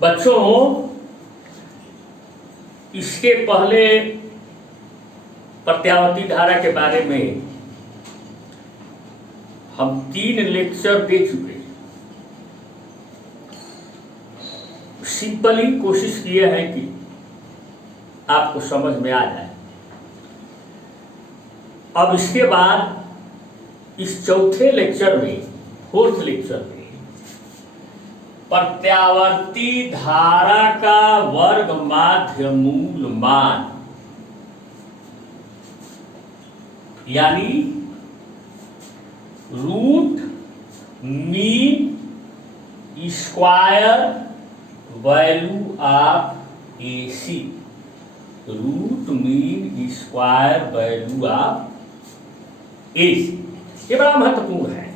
बच्चों, इसके पहले प्रत्यावर्ती धारा के बारे में हम 3 लेक्चर दे चुके हैं। सिंपली कोशिश किए हैं कि आपको समझ में आ जाए। अब इसके बाद इस चौथे लेक्चर में, 4th लेक्चर में, प्रत्यावर्ती धारा का वर्ग माध्य मूल मान यानी root mean square value of AC, root mean square value of AC, ये बड़ा महत्वपूर्ण है।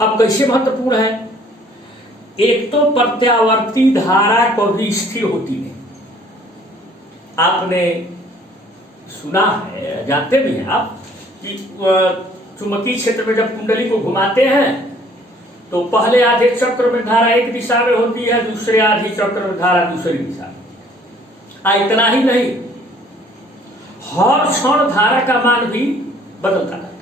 अब कैसे महत्वपूर्ण है? एक तो प्रत्यावर्ती धारा कभी स्थिर होती नहीं। आपने सुना है, जानते भी हैं आप कि चुंबकीय क्षेत्र में जब कुंडली को घुमाते हैं तो पहले आधे चक्र में धारा एक दिशा में होती है, दूसरे आधे चक्र में धारा दूसरी दिशा में। इतना ही नहीं, हर क्षण धारा का मान भी बदलता रहता है।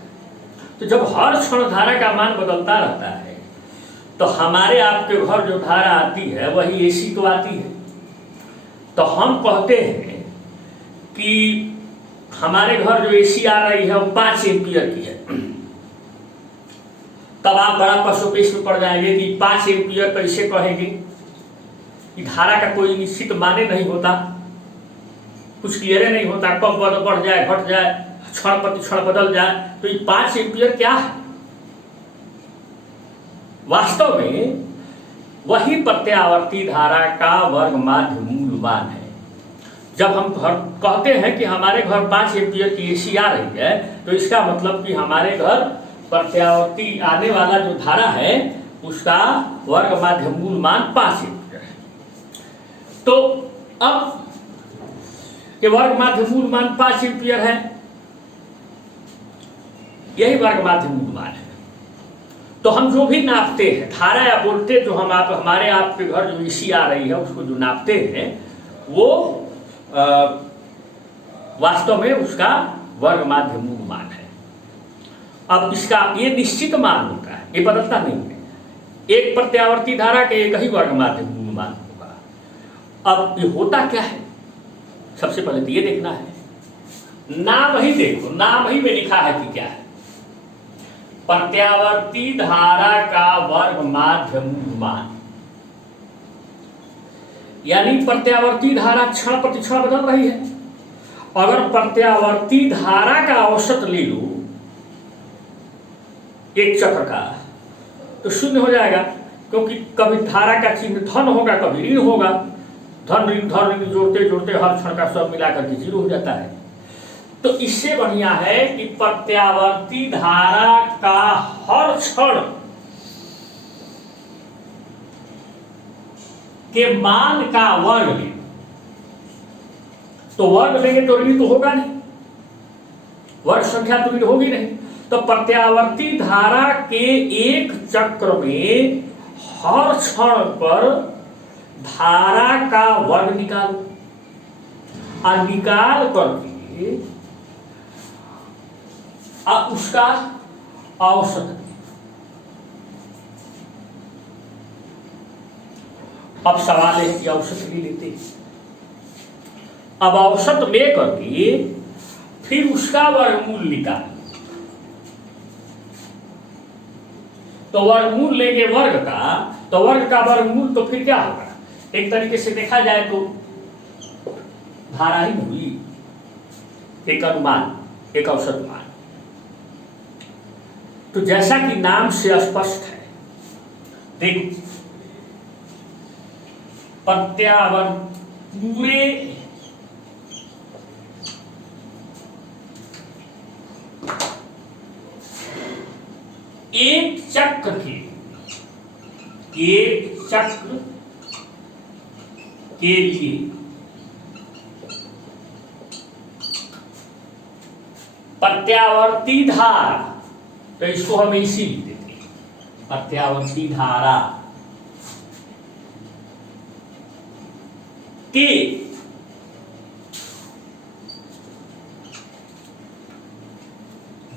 तो जब हर क्षण धारा का मान बदलता रहता है तो हमारे आपके घर जो धारा आती है वही एसी तो आती है। तो हम कहते हैं कि हमारे घर जो एसी आ रही है वो 5 एम्पियर की है। तब आप बड़ा पशुपेश में पड़ जाएंगे कि 5 एम्पियर कैसे कहेंगे कि धारा का कोई निश्चित माने नहीं होता, कुछ क्लियर नहीं होता, कब बढ़ जाए घट जाए, क्षण प्रति क्षण बदल जाए। तो ये 5 एम्पियर क्या है? वास्तव में वही प्रत्यावर्ती धारा का वर्ग माध्य मूल मान है। जब हम कहते हैं कि हमारे घर 5 एम्पियर की एसी आ रही है तो इसका मतलब कि हमारे घर प्रत्यावर्ती आने वाला जो धारा है उसका वर्ग माध्य मूल मान 5 एम्पियर है। तो अब ये वर्ग माध्य मूल मान 5 एम्पियर है, यही वर्ग माध्य मूल मान है। तो हम जो भी नापते हैं धारा या वोल्टेज, जो हम हमारे आपके घर जो एसी आ रही है उसको जो नापते हैं वो वास्तव में उसका वर्ग माध्य मूल मान है। अब इसका ये निश्चित मान होता है, ये बदलता नहीं है। एक प्रत्यावर्ती धारा के एक ही वर्ग माध्य मूल मान होगा। अब ये होता क्या है? सबसे पहले तो ये देखना है, नाम ही देखो, नाम ही में लिखा है कि क्या है। प्रत्यावर्ती धारा का वर्ग माध्य मूल मान यानी प्रत्यावर्ती धारा क्षण प्रति क्षण बदल रही है। अगर प्रत्यावर्ती धारा का औसत ले लो एक चक्र का तो 0 हो जाएगा, क्योंकि कभी धारा का चिन्ह धन होगा, कभी ऋण होगा। धन ऋण जोड़ते जोड़ते हर क्षण का सब मिलाकर के 0 हो जाता है। तो इससे बढ़िया है कि प्रत्यावर्ती धारा का हर क्षण के मान का वर्ग लें। तो वर्ग लेंगे तो ऋण तो होगा नहीं, वर्ग संख्या तो ऋण होगी नहीं। तो प्रत्यावर्ती धारा के एक चक्र में हर क्षण पर धारा का वर्ग निकालो और निकाल करके उसका औसत। अब सवाल है कि औसत भी लेते हैं। अब औसत ले करके फिर उसका वर्गमूल निकाल। तो वर्गमूल लेंगे वर्ग का, तो वर्ग का वर्गमूल तो फिर क्या होगा? एक तरीके से देखा जाए तो धारा ही हुई, एक अनुमान, एक औसत मान। तो जैसा कि नाम से स्पष्ट है, देखो प्रत्यावर्ती पूरे एक चक्र के लिए प्रत्यावर्ती धारा, तो इसको हम इसी लिख देते हैं, प्रत्यावर्ती धारा के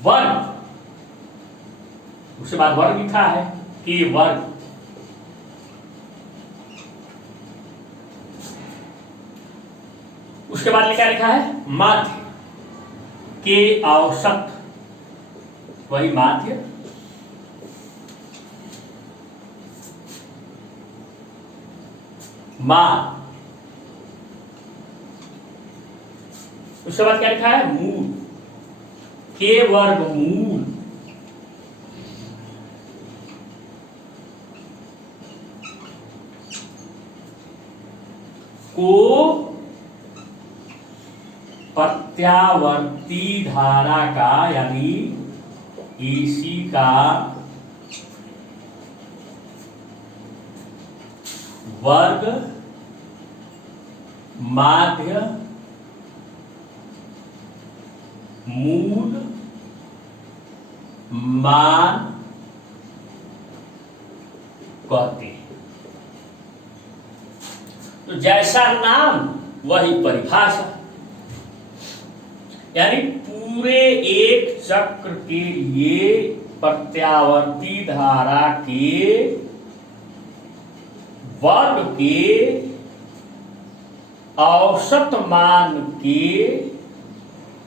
वर्ग, उसके बाद वर्ग लिखा है के वर्ग उसके बाद लिखा है माध्य के औसत, वही माध्य मान, उसके बाद क्या लिखा है मूल के वर्ग मूल को प्रत्यावर्ती धारा का यानी एसी का वर्ग माध्य मूल मान कहते हैं। तो जैसा नाम वही परिभाषा, यानी पूरे एक चक्र के लिए प्रत्यावर्ती धारा के वर्ग के औसत मान के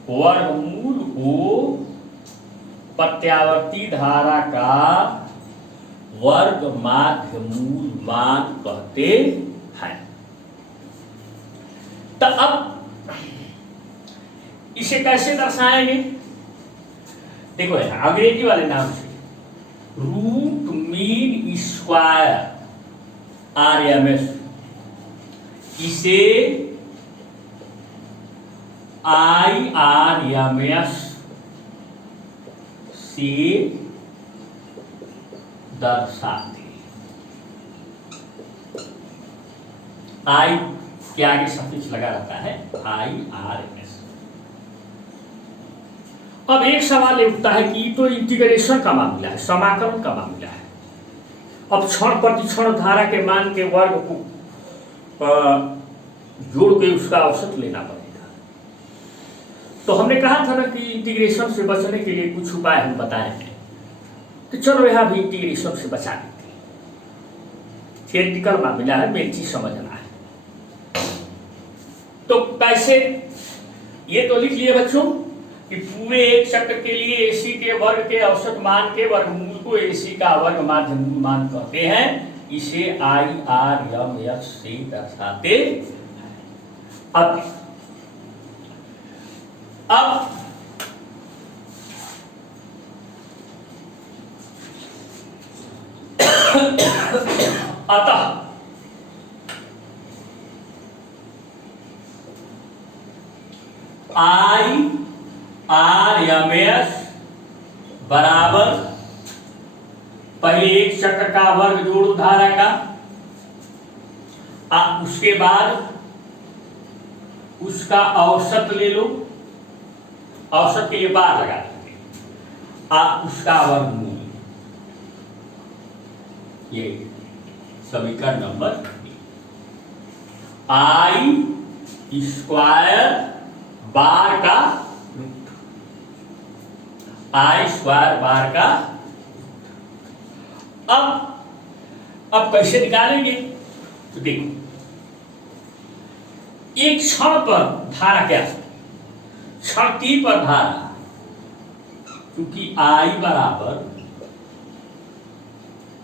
वर्गमूल को प्रत्यावर्ती धारा का वर्ग माध्य मूल मान कहते हैं। तो अब इसे कैसे दर्शाएंगे? देखो अंग्रेजी वाले नाम से रूट मीन स्क्वायर RMS, इसे IRMS से दर्शाते। आई के आगे सफिक्स लगा रहता है IRMS। अब एक सवाल ये उठता है कि तो इंटीग्रेशन का मामला है, समाकलन का मामला है। अब क्षण प्रतिक्षण धारा के मान के वर्ग को जोड़ के उसका औसत लेना पड़ेगा। तो हमने कहा था ना कि इंटीग्रेशन से बचने के लिए कुछ उपाय हम बताए हैं, तो चलो यहां भी इंटीग्रेशन से बचा देते हैं। थियोरेटिकल मामला है, मेन चीज समझना है। तो कैसे, ये तो लिख लिए बच्चों कि पूरे एक चक्र के लिए एसी के वर्ग के औसत मान के वर्गमूल को एसी का वर्ग माध्य मूल मान कहते हैं। इसे IRMS से दर्शाते हैं। अब अतः IRMS बराबर पहले एक चक्र का वर्ग जोड़ो धारा का, उसके बाद उसका औसत ले लो, औसत के लिए बार लगा देंगे, उसका वर्गमूल, ये समीकरण नंबर I स्क्वायर बार का रूट, I स्क्वायर बार का। अब कैसे निकालेंगे? तो देखो, एक क्षण पर धारा क्या है? क्षण t पर धारा, क्योंकि I बराबर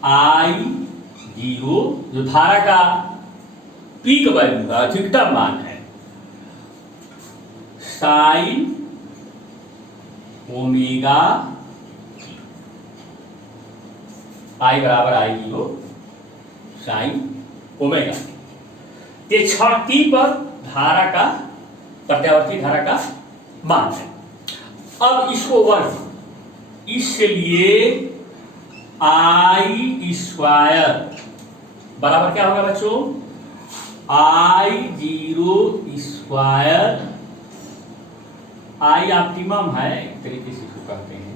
I0 जो धारा का पीक वैल्यू है, अधिकतम मान है, साइन ओमेगा I बराबर I0 साइन ओमेगा। ये क्षण t पर धारा का, प्रत्यावर्ती धारा का मान है। अब इसको वर्ग, इसलिए I स्क्वायर बराबर क्या होगा बच्चों? I0 स्क्वायर, I ऑप्टिमम है एक तरीके से इसको कहते हैं,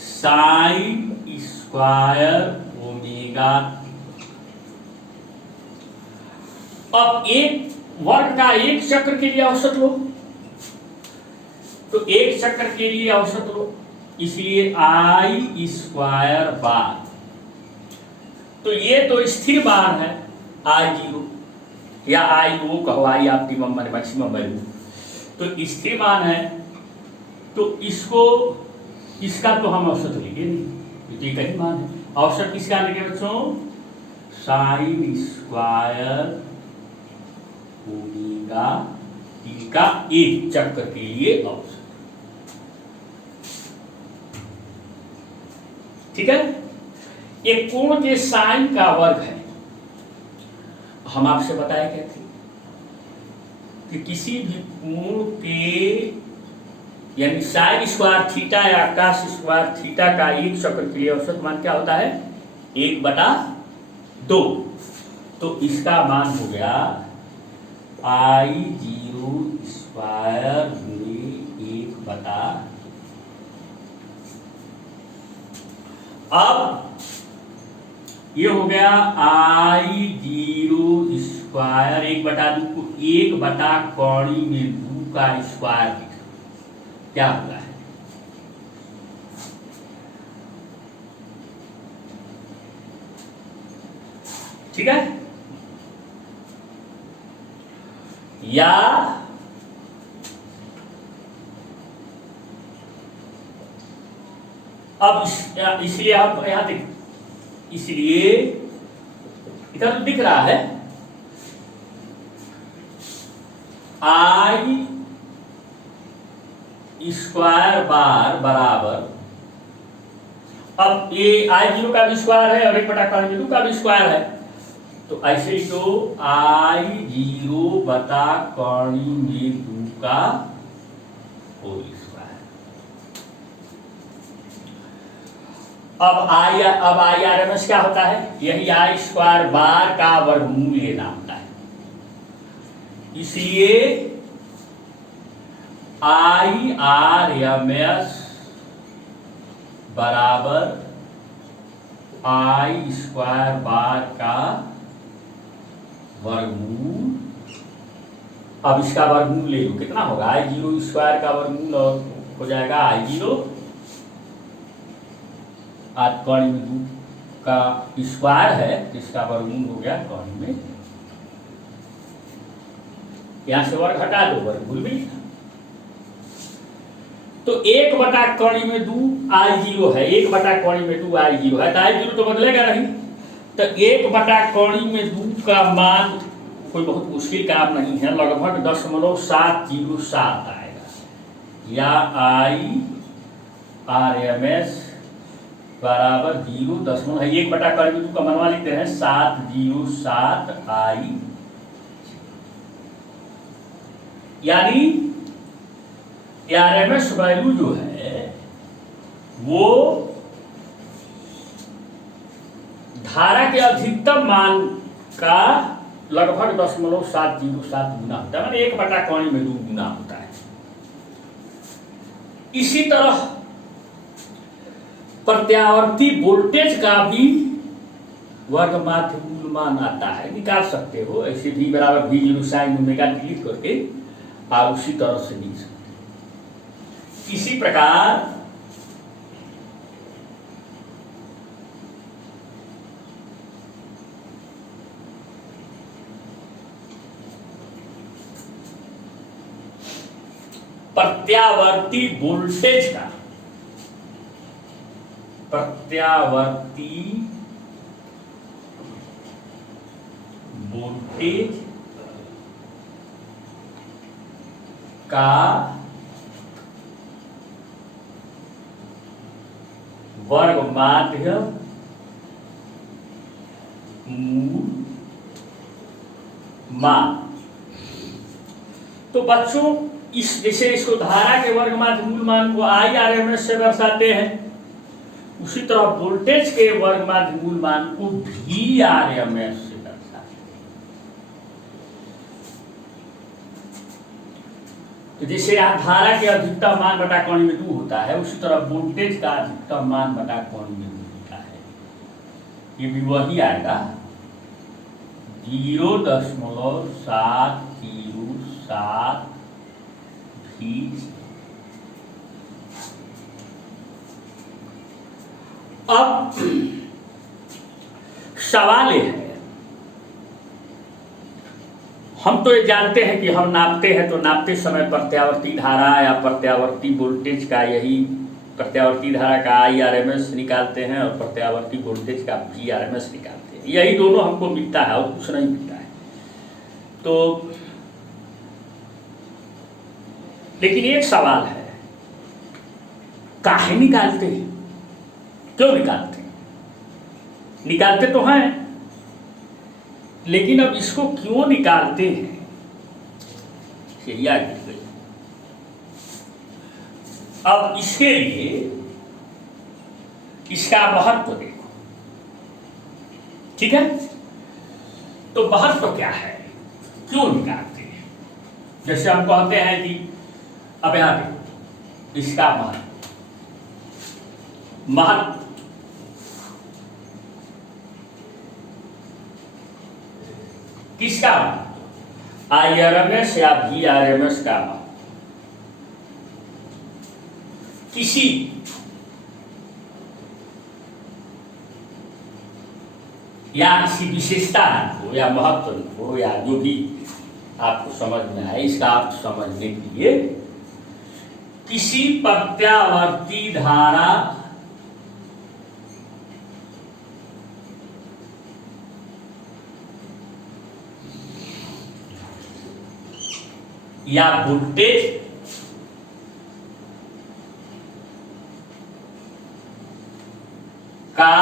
साइन स्क्वायर ओमेगा। अब एक वर्ग का एक चक्र के लिए औसत लो, तो एक चक्र के लिए औसत लो, इसलिए आई स्क्वायर बार, तो ये तो स्थिर मान है I0 या I0 कहो, आई ऑप्टिमम माने मैक्सिमम वैल्यू, तो स्थिर मान है, तो इसको इसका तो हम औसत लेंगे नहीं, तो एक ही मान है। औसत किसका लेंगे बच्चों? साइन स्क्वायर ओमेगा टी का एक चक्र के लिए औसत। ठीक है, एक कोण के साइन का वर्ग है। हम आपसे बताया क्या थे कि किसी भी कोण के यानी साइन स्क्वायर थीटा या कास स्क्वायर थीटा का एक चक्र के लिए औसत मान क्या होता है? 1/2। तो इसका मान हो गया I0 स्क्वायर गुणे 1/। अब ये हो गया I0 स्क्वायर 1/2 को 1 कौड़ी में 2 का स्क्वायर लिखा, क्या होगा है? ठीक है, या अब इसलिए आप यहां देख, इसलिए इधर तो दिख रहा है I स्क्वायर बार बराबर, अब ये I0 का भी स्क्वायर है और 1/2 का भी स्क्वायर है, तो ऐसे ही तो I0 बटा कौड़ी में 2 का होल स्क्वायर। अब IRMS क्या होता है? यही I स्क्वायर बार का वर्गमूल लेना होता है, इसलिए IRMS बराबर I स्क्वायर बार का वर्गमूल। अब इसका वर्गमूल ले लो, कितना होगा? I0 स्क्वायर का वर्गमूल और हो जाएगा I0 आज कौड़ी में 2 का स्क्वायर है, इसका वर्गमूल हो गया कौड़ी में, यहां से वर्ग हटा दो, वर्गमूल भी लिखा। तो 1/2 I0 है, 1/2 में 2 I0 है, तो I0 तो बदलेगा नहीं, तो 1/2 का मान कोई बहुत मुश्किल काम नहीं है, लगभग 0.707 आएगा, या IRMS बराबर 0 है 1/2 का मनवा लिखते हैं 707 I, यानी आरएमएस वैल्यू जो है वो धारा के अधिकतम मान का लगभग 0.707 गुना होता है, माने 1/2 में 2 गुना होता है। इसी तरह प्रत्यावर्ती वोल्टेज का भी वर्ग माध्य मूल मान आता है, निकाल सकते हो ऐसे V बराबर V0 साइन ओमेगा लिख करके आप उसी तरह से लिख सकते। इसी प्रकार प्रत्यावर्ती वोल्टेज का वर्ग माध्य मूल मान। तो बच्चों इस जैसे इसको धारा के वर्ग माध्य मूल मान को IRMS से दर्शाते हैं, उसी तरह वोल्टेज के वर्ग माध्य मूल मान को VRMS से दर्शाते हैं। तो जैसे यहाँ धारा के अधिकतम मान बटा कोण में 2 होता है, उसी तरह वोल्टेज का अधिकतम मान बटा कोण में 2 होता है। ये भी वही आएगा 0.707 0.07 VC। अब सवाल ये है, हम तो ये जानते हैं कि हम नापते हैं तो नापते समय प्रत्यावर्ती धारा या प्रत्यावर्ती वोल्टेज का, यही प्रत्यावर्ती धारा का IRMS निकालते हैं और प्रत्यावर्ती वोल्टेज का VRMS निकालते हैं। यही दोनों हमको मिलता है और कुछ नहीं मिलता है। तो लेकिन एक सवाल है, काहे निकालते हैं, क्यों निकालते हैं? निकालते तो हैं, लेकिन अब इसको क्यों निकालते हैं यही आगे गई। अब इसके लिए इसका महत्व देखो, ठीक है? तो महत्व क्या है, क्यों निकालते हैं? जैसे हम कहते हैं कि अब यहां पे इसका महत्व किसका, IRMS या VRMS का किसी या किसी विशेषता को या महत्व को या जो भी आपको समझ में आए, इसका अर्थ समझने के लिए किसी प्रत्यावर्ती धारा या वोल्टेज का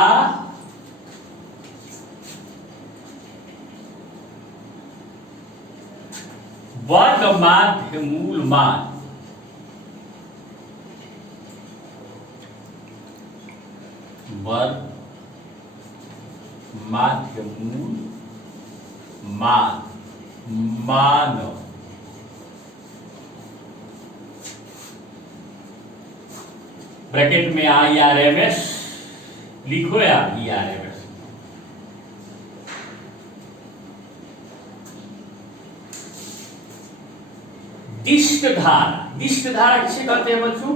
वर्ग माध्यमूल मान माध्यमूल मान ब्रैकेट में IRMS लिखो या VRMS। दिष्ट धारा किसे कहते हैं बच्चों?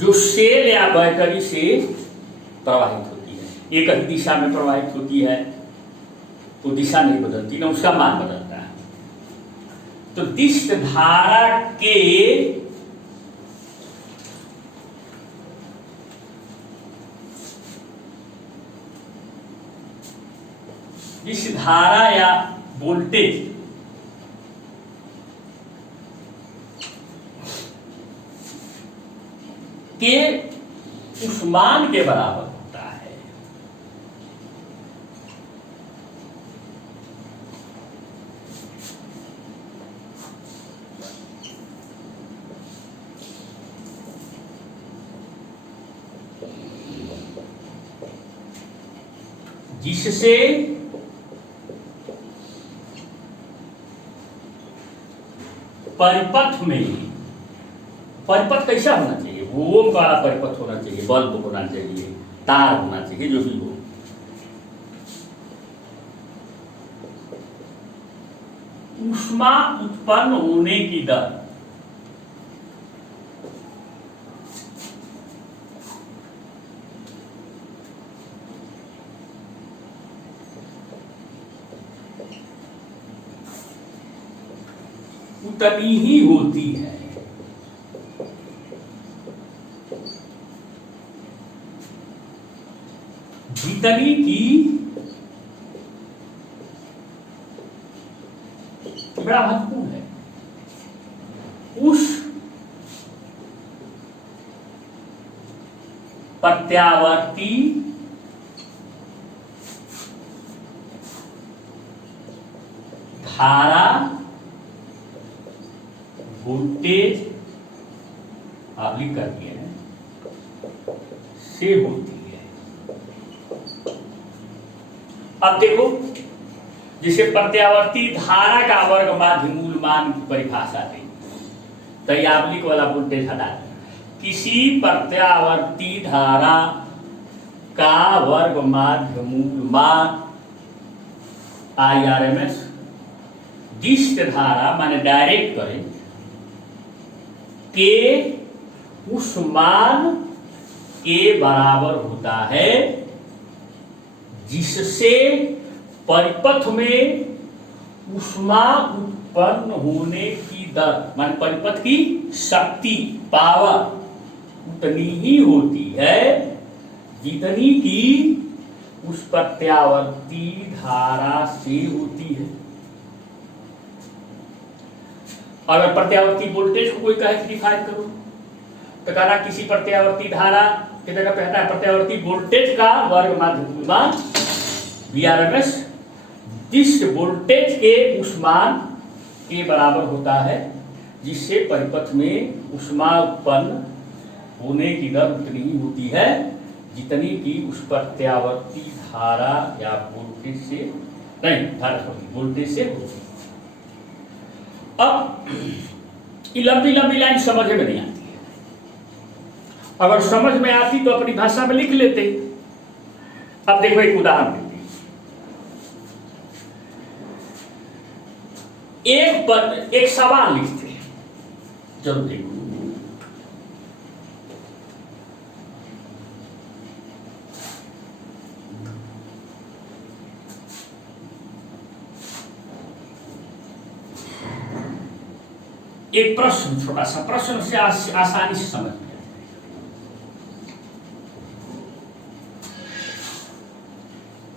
जो सेल या बैटरी से प्रवाहित होती है, एक ही दिशा में प्रवाहित होती है, तो दिशा नहीं बदलती ना, उसका मान बदलता है। तो दिष्ट धारा के दिष्ट धारा या वोल्टेज के उस मान के बराबर होता है। जिससे परिपथ में, परिपथ कैसा होना चाहिए? ओम वाला परिपथ होना चाहिए, बल्ब होना चाहिए, तार होना चाहिए, जो भी हो। ऊष्मा उत्पन्न होने की दर उतनी ही होती है जितनी की, बड़ा महत्वपूर्ण है, उस प्रत्यावर्ती धारा वोल्टेज आप लिख कर दिए हैं से होती है। अब देखो, जिसे प्रत्यावर्ती धारा का वर्ग माध्यमूल मान की परिभाषा दी, तो यावलिक वाला वोल्टेज हटा दें। किसी प्रत्यावर्ती धारा का वर्ग माध्य मूल मान IRMS दिष्ट धारा माने डायरेक्ट करंट के उस मान के बराबर होता है जिससे परिपथ में ऊष्मा उत्पन्न होने की दर माने परिपथ की शक्ति पावर उतनी ही होती है जितनी की उस प्रत्यावर्ती धारा से होती है। अगर प्रत्यावर्ती वोल्टेज को कोई कहे कि डिफाइन करो तो कहना किसी प्रत्यावर्ती धारा की जगह पे है प्रत्यावर्ती वोल्टेज का वर्ग माध्य मान VRMS जिस वोल्टेज के उस मान के बराबर होता है जिससे परिपथ में ऊष्मा उत्पन्न होने की दर उतनी ही होती है जितनी की उस प्रत्यावर्ती धारा या वोल्टेज से नहीं धारा वोल्टेज से होती है। अब ये लंबी लंबी लाइन समझ में नहीं आती है, अगर समझ में आती तो अपनी भाषा में लिख लेते। अब देखो एक उदाहरण देते एक सवाल लिखते हैं, जरूर देखो। एक प्रश्न, छोटा सा प्रश्न से आसानी से समझ में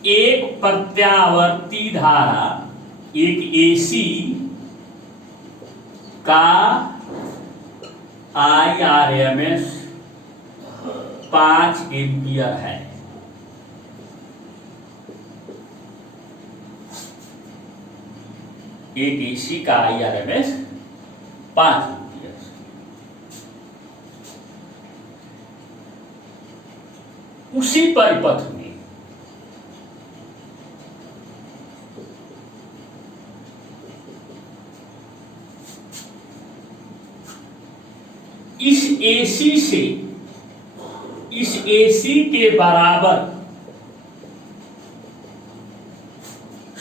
एक प्रत्यावर्ती धारा एक AC का IRMS 5 एम्पियर है। एक AC का IRMS 5 एम्पियर। उसी परिपथ में इस AC के बराबर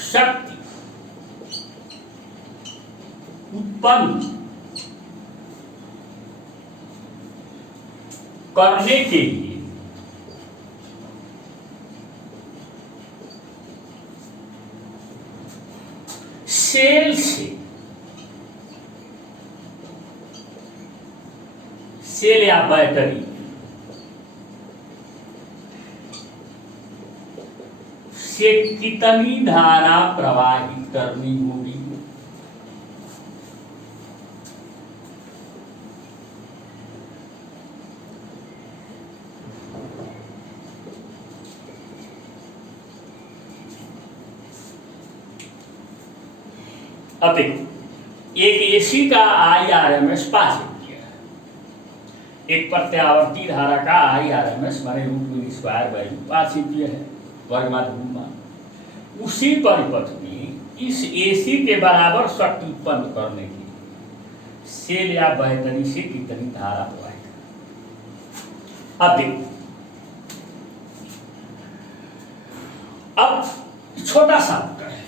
शक्ति उत्पन्न करने के लिए सेल या बैटरी से कितनी धारा प्रवाहित करनी होगी। अब देखो एक AC का IRMS 5 एम्पियर, एक प्रत्यावर्ती धारा का IRMS माने √2 5 एम्पियर है वर्ग माध्य मान। उसी परिपथ में इस AC के बराबर शक्ति उत्पन्न करने के लिए सेल या बैटरी से कितनी धारा प्रवाहित। अब देखो, अब छोटा सा उत्तर है।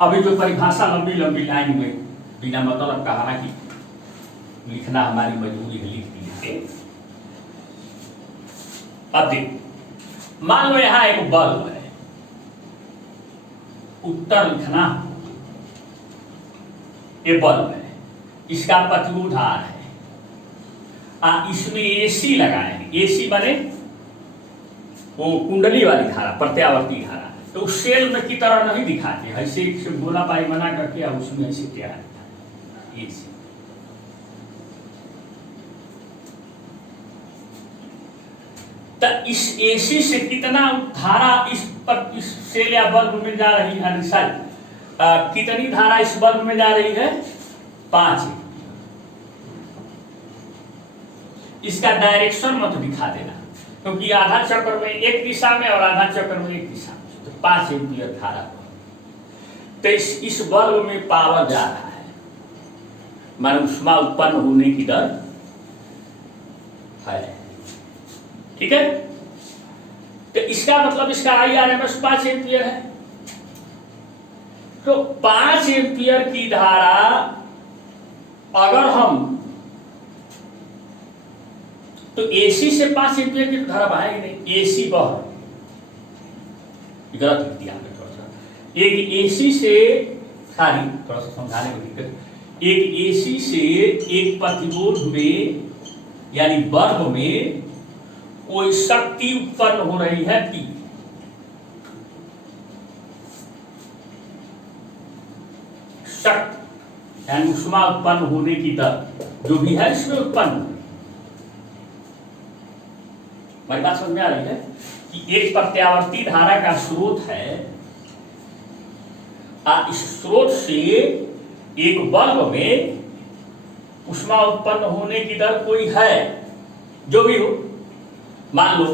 अभी जो परिभाषा लंबी लंबी लाइन में बिना मतलब कहा कि लिखना हमारी मजबूरी है, लिख दी। अब देखो, मान लो यहां एक बल्ब है, उत्तर लिखना, ये बल्ब है, इसका प्रतिरोध R है, इसमें AC लगाए हैं। AC बने वो कुंडली वाली धारा, प्रत्यावर्ती धारा, तो सेल में की तरह नहीं दिखाते, ऐसे गोला पाई बना करके उसमें ऐसे क्या है AC। तो इस AC से कितना धारा इस सेल या बल्ब में जा रही है, कितनी धारा इस बल्ब में जा रही है 5। इसका डायरेक्शन मत दिखा देना, क्योंकि आधा चक्र में एक दिशा में और आधा चक्र में एक दिशा में, तो 5 एम्पियर धारा। तो इस बल्ब में पावर जा रहा है, माने ऊष्मा उत्पन्न होने की दर है ठीक है। तो इसका मतलब इसका IRMS 5 एम्पियर है। तो 5 एम्पियर की धारा अगर हम, तो AC से 5 एम्पियर की धारा बहाएगी नहीं, AC बह, गलत लिख दिया हमने थोड़ा सा। एक AC से, सारी थोड़ा सा समझाने को दिक्कत, एक AC से एक प्रतिरोध में यानी बल्ब में कोई शक्ति उत्पन्न हो रही है P, शक्ति यानी ऊष्मा उत्पन्न होने की दर जो भी है इसमें उत्पन्न। हमारी बात समझ में आ रही है कि एक प्रत्यावर्ती धारा का स्रोत है, इस स्रोत से एक बल्ब में ऊष्मा उत्पन्न होने की दर कोई है, जो भी हो, मान लो,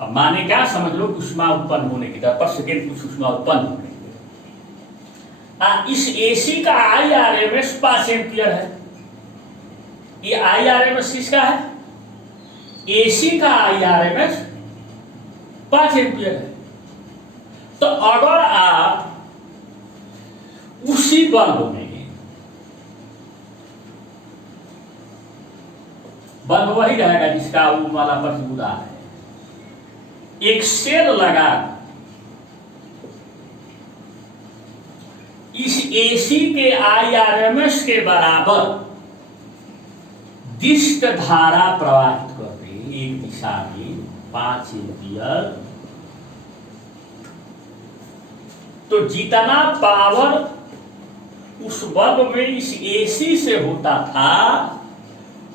अब माने क्या, समझ लो ऊष्मा उत्पन्न होने की दर पर सेकेंड कुछ ऊष्मा उत्पन्न होने की, इस AC का IRMS 5 एम्पियर है। ये IRMS किसका है? AC का IRMS 5 एम्पियर है। तो अगर आप उसी बल्ब में, बल्ब वही रहेगा जिसका वो वाला प्रतिरोध है, एक सेल लगा इस AC के IRMS के बराबर दिष्ट धारा प्रवाहित करते एक दिशा में 5 एम्पियर, तो जितना पावर उस बल्ब में इस AC से होता था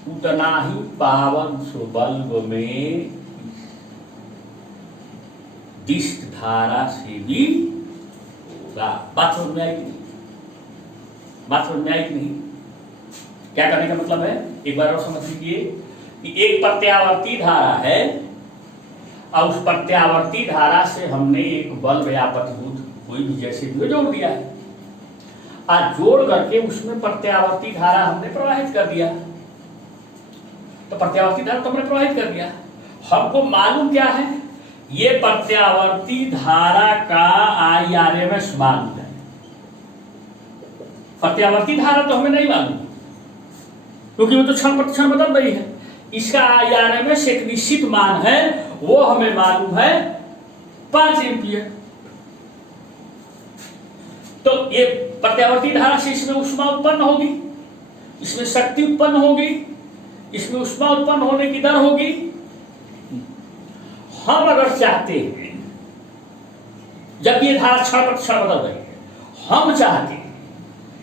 उतना ही पावर उस बल्ब में दिष्ट धारा से भी होगा। बात समझ में आएगी? बात समझ में आएगी नहीं? क्या करने का मतलब है, एक बार और समझ लीजिए कि एक प्रत्यावर्ती धारा है और उस प्रत्यावर्ती धारा से हमने एक बल्ब या प्रतिरोध कोई भी जैसे भी जोड़ दिया है, आज जोड़ करके उसमें प्रत्यावर्ती धारा हमने प्रवाहित कर दिया। तो प्रत्यावर्ती धारा तो हमने प्रवाहित कर दिया, हमको मालूम क्या है, ये प्रत्यावर्ती धारा का IRMS मालूम है। प्रत्यावर्ती धारा तो हमें नहीं मालूम क्योंकि वो तो क्षण प्रतिक्षण बदल रही है। इसका IRMS एक निश्चित मान है, वो हमें मालूम है 5 एम्पियर। तो ये प्रत्यावर्ती धारा से इसमें ऊष्मा उत्पन्न होगी, इसमें शक्ति उत्पन्न होगी, इसमें ऊष्मा उत्पन्न होने की दर होगी। हम अगर चाहते हैं, जब ये धारा क्षण प्रतिक्षण बदल रही है, हम चाहते हैं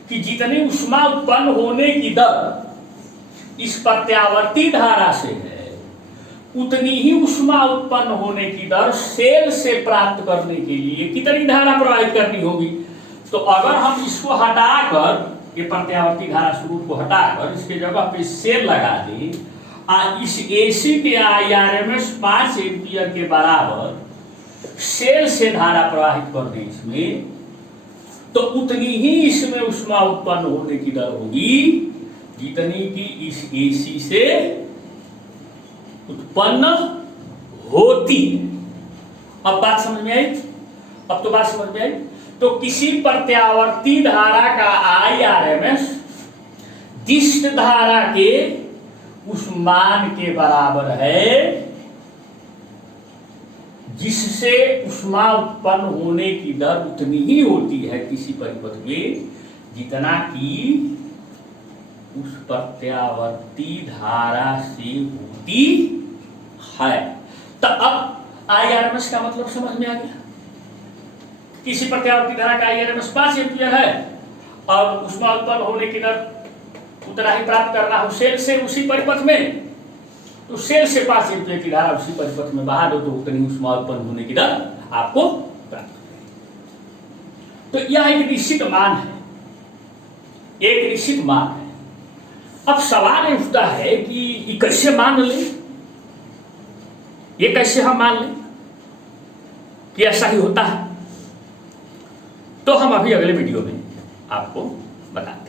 कि जितनी ऊष्मा उत्पन्न होने की दर इस प्रत्यावर्ती धारा से है उतनी ही ऊष्मा उत्पन्न होने की दर सेल से प्राप्त करने के लिए कितनी धारा प्रवाहित करनी होगी। तो अगर हम इसको हटाकर, ये प्रत्यावर्ती धारा स्रोत को हटाकर इसके जगह पे सेल लगा दें, इस AC के IRMS 5 एम्पियर के बराबर सेल से धारा प्रवाहित कर दें इसमें, तो उतनी ही इसमें ऊष्मा उत्पन्न होने की दर होगी जितनी की इस AC से उत्पन्न होती। अब बात समझ में आई? अब तो बात समझ में आई। तो किसी प्रत्यावर्ती धारा का IRMS दिष्ट धारा के उस मान के बराबर है जिससे ऊष्मा उत्पन्न होने की दर उतनी ही होती है किसी परिपथ में जितना कि उस प्रत्यावर्ती धारा से होती है। तो अब IRMS का मतलब समझ में आ गया। किसी प्रत्यावर्ती धारा का IRMS 5 एम्पियर है और ऊष्मा उत्पन्न होने की दर उतना ही प्राप्त करना हो सेल से उसी परिपथ में, तो सेल से 5 एम्पियर की धारा उसी परिपथ में बहा दो तो उतनी ऊष्मा उत्पन्न होने की दर आपको प्राप्त होगी। तो यह एक निश्चित मान है, एक निश्चित मान है। अब सवाल ये उठता है कि ये कैसे मान लें, ये कैसे हम मान लें कि ऐसा ही होता है। तो हम अभी अगले वीडियो में आपको बताएं।